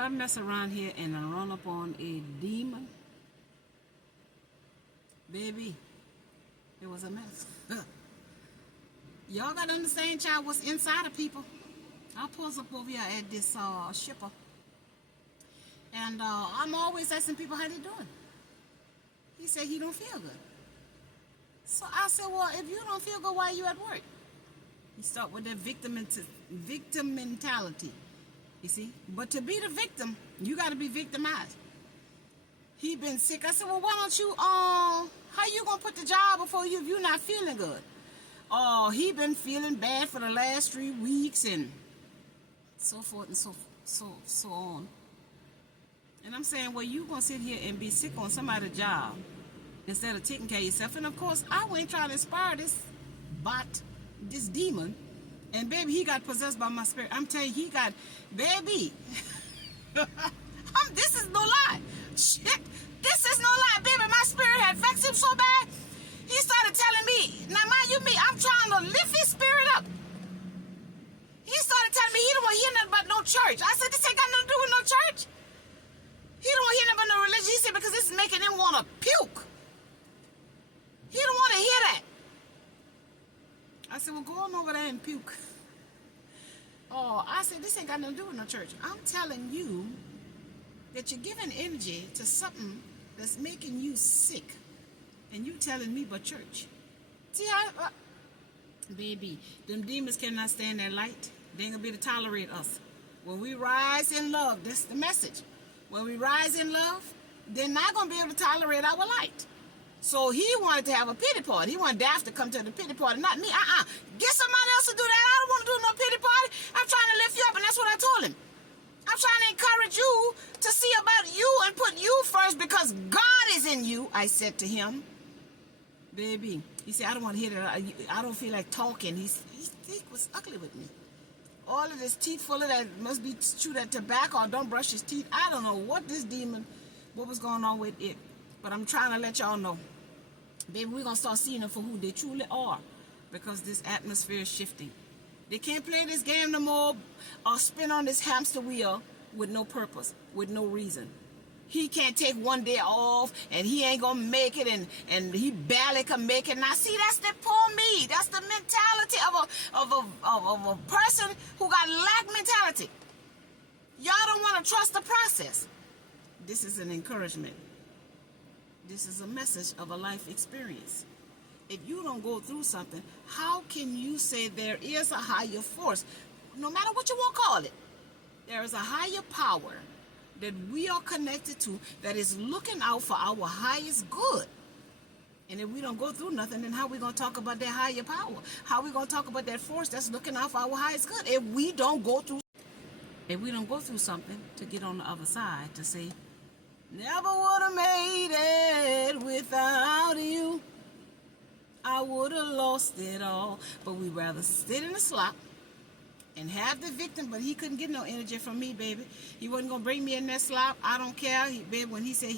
I mess around here and I run up on a demon. Baby, it was a mess. Y'all gotta understand, child, what's inside of people. I pulls up over here at this shipper. And I'm always asking people how they doing. He said he don't feel good. So I said, well, if you don't feel good, why are you at work? He start with that victim mentality. You see? But to be the victim, you got to be victimized. He been sick. I said, well, why don't you, how you going to put the job before you if you're not feeling good? Oh, he been feeling bad for the last 3 weeks and so forth and so on. And I'm saying, well, you going to sit here and be sick on somebody's job instead of taking care of yourself. And of course, I went trying to inspire this bot, this demon. And baby, he got possessed by my spirit. I'm telling you, he got, baby, this is no lie. Shit, this is no lie, baby. My spirit had vexed him so bad. He started telling me, now mind you me, I'm trying to lift his spirit up. He started telling me he don't want to hear nothing about no church. I said, this ain't got nothing to do with no church. He don't want to hear nothing about no religion. He said, because this is making him want to puke. He don't want to hear that. I said, well, go on over there and puke. Oh, I said, this ain't got nothing to do with no church. I'm telling you that you're giving energy to something that's making you sick. And you telling me about church. See how, baby, them demons cannot stand that light. They ain't gonna be able to tolerate us. When we rise in love, that's the message. When we rise in love, they're not gonna be able to tolerate our light. So he wanted to have a pity party. He wanted Daft to come to the pity party, not me. Get somebody else to do that. I don't want to do no pity party. I'm trying to lift you up, and that's what I told him. I'm trying to encourage you to see about you and put you first because God is in you, I said to him. Baby, he said, I don't want to hear that. I don't feel like talking. He was ugly with me. All of this teeth full of that must be chew that tobacco or don't brush his teeth. I don't know what this demon, what was going on with it. But I'm trying to let y'all know. Baby, we're going to start seeing them for who they truly are because this atmosphere is shifting. They can't play this game no more or spin on this hamster wheel with no purpose, with no reason. He can't take one day off and he ain't going to make it and he barely can make it. Now, see, that's the poor me. That's the mentality of a person who got lack mentality. Y'all don't want to trust the process. This is an encouragement. This is a message of a life experience. If you don't go through something, how can you say there is a higher force? No matter what you want to call it, there is a higher power that we are connected to that is looking out for our highest good. And if we don't go through nothing, then how are we going to talk about that higher power? How are we going to talk about that force that's looking out for our highest good? If we don't go through something to get on the other side to say, never would have made it without you. I would have lost it all. But we'd rather sit in the slop and have the victim, but he couldn't get no energy from me, baby. He wasn't going to bring me in that slop. I don't care. Baby, when he said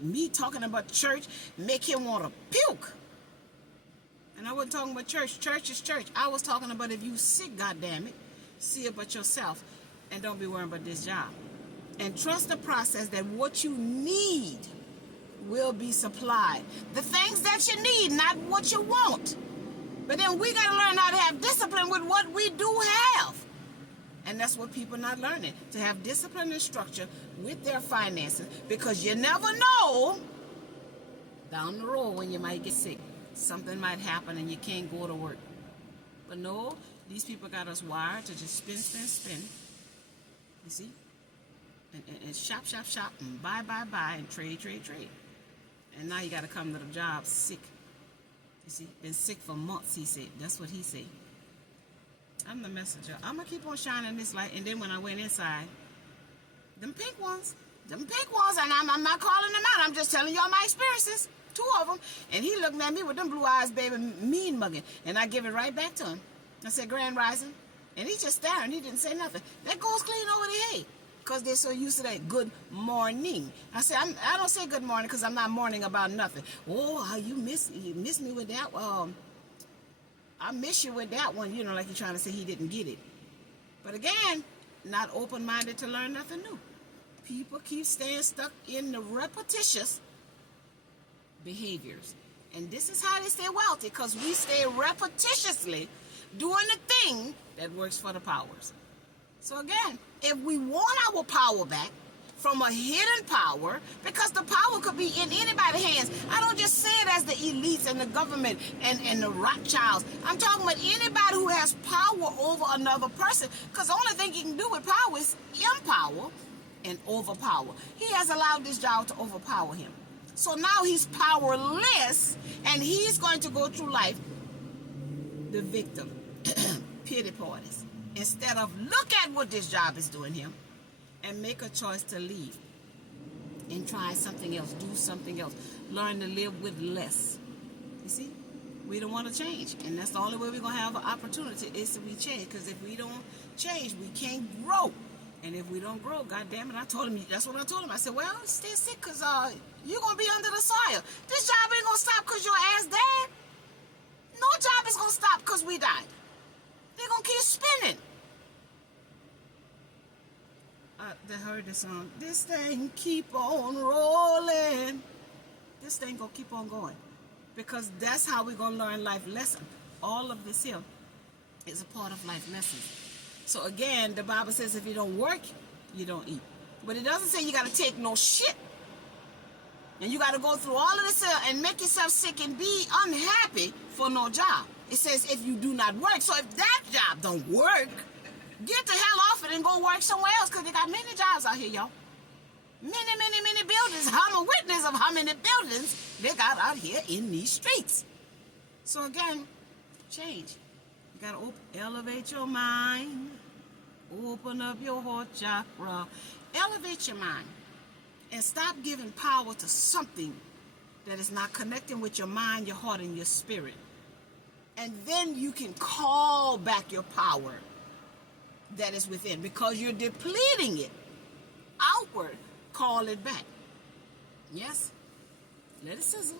me talking about church make him want to puke. And I wasn't talking about church. Church is church. I was talking about if you sick, goddammit, see about yourself and don't be worrying about this job. And trust the process that what you need will be supplied. The things that you need, not what you want. But then we got to learn how to have discipline with what we do have. And that's what people are not learning. To have discipline and structure with their finances. Because you never know down the road when you might get sick. Something might happen and you can't go to work. But no, these people got us wired to just spin. You see? And shop, and buy, and trade. And now you got to come to the job sick. You see, been sick for months, he said. That's what he said. I'm the messenger. I'm going to keep on shining this light. And then when I went inside, them pink ones, and I'm not calling them out. I'm just telling y'all my experiences. 2 of them. And he looking at me with them blue eyes, baby, mean mugging. And I give it right back to him. I said, Grand Rising. And he just staring. He didn't say nothing. That goes clean over the head. Because they're so used to that good morning. I said, I don't say good morning because I'm not mourning about nothing. Oh, how you miss me with that? I miss you with that one. You know, like you're trying to say he didn't get it. But again, not open-minded to learn nothing new. People keep staying stuck in the repetitious behaviors. And this is how they stay wealthy, because we stay repetitiously doing the thing that works for the powers. So again, if we want our power back from a hidden power, because the power could be in anybody's hands. I don't just say it as the elites and the government and the Rothschilds. I'm talking about anybody who has power over another person, because the only thing you can do with power is empower and overpower. He has allowed this job to overpower him. So now he's powerless, and he's going to go through life the victim, pity parties, instead of look at what this job is doing him and make a choice to leave and try something else, do something else, learn to live with less. You see, we don't want to change, and that's the only way we're going to have an opportunity is to be changed, because if we don't change, we can't grow. And if we don't grow, God damn it, I told him, that's what I told him. I said, well, stay sick, because you're going to be under the soil. This job ain't going to stop because your ass dead. No job is going to stop because we died. They're going to keep spinning. They heard the song, this thing keep on rolling. This thing going to keep on going. Because that's how we're going to learn life lesson. All of this here is a part of life lessons. So again, the Bible says if you don't work, you don't eat. But it doesn't say you got to take no shit. And you got to go through all of this and make yourself sick and be unhappy for no job. It says if you do not work. So if that job don't work, get the hell off it and go work somewhere else, because they got many jobs out here, y'all. Many, many, many buildings. I'm a witness of how many buildings they got out here in these streets. So again, change. You got to elevate your mind. Open up your heart chakra. Elevate your mind. And stop giving power to something that is not connecting with your mind, your heart, and your spirit. And then you can call back your power that is within, because you're depleting it. Outward, call it back. Yes? Let it sizzle.